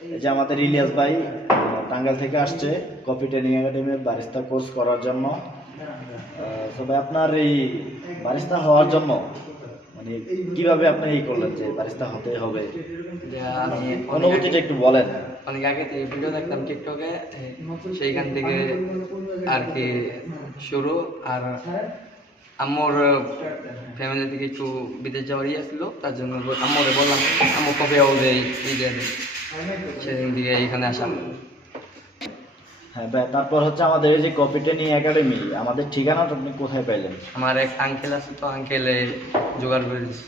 এই যে আমাদের ইলিয়াস ভাই টাঙ্গাইল থেকে আসছে কফি ট্রেনিং একাডেমির বারিস্তা কোর্স করার জন্য। তবে আপনার এই বারিস্তা হওয়ার জন্য মানে কিভাবে আপনি এই করলেন যে বারিস্তা হতে হবে, আমি অনুভূতিটা একটু বলেন। অনেক আগে থেকে ভিডিও দেখতাম টিকটকে, সেইখান থেকে আর কি শুরু। আর আম্মুর ফ্যামিলি থেকে একটু বিদেশ যাওয়ার ইয়ে ছিল, তার জন্য আম্মুরে বললাম আম্মু কফি হাউসে এই দিয়ে দেয়, সেদিন থেকে এখানে আসা। হ্যাঁ ভাই, তারপর হচ্ছে আমাদের এই যে কফি ট্রেনিং একাডেমি, আমাদের ঠিকানাটা আপনি কোথায় পাইলেন? আমার এক আঙ্কেল আছে, তো আঙ্কেলে জোগাড় করে দিচ্ছে।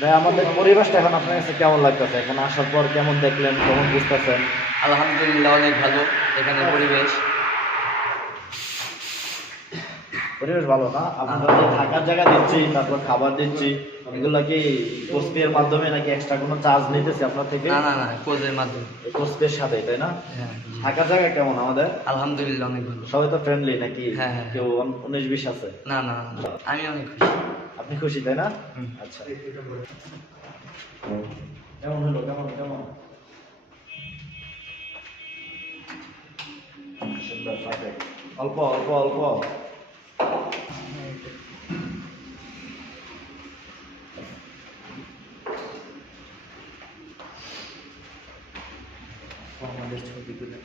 ভাই আমাদের পরিবেশটা এখন আপনার কাছে কেমন লাগতেছে? এখানে আসার পর কেমন দেখলেন, কেমন বুঝতেছেন? আলহামদুলিল্লাহ অনেক ভালো এখানে পরিবেশ। পরিবেশ ভালো না? আপনারা যে থাকার জায়গা দিচ্ছি, তারপর খাবার দিচ্ছি, এগুলা কি কোর্সের মাধ্যমে নাকি এক্সট্রা কোনো চার্জ নিতেছে আপনার থেকে? না না না, কোচের মাধ্যমে। কোর্সের সাথে, তাই না? হ্যাঁ, থাকার জায়গা কেমন আমাদের? আলহামদুলিল্লাহ অনেক ভালো। সবাই তো ফ্রেন্ডলি নাকি? হ্যাঁ, হ্যাঁ। কেউ 19-20 আছে? না না না, আমি অনেক খুশি। আপনি খুশি তাই না? হুম। আচ্ছা, কেমন হলো? কেমন কেমন? সুন্দর, পারফেক্ট। অল্প অল্প অল্প। আমাদের ছবি তুলে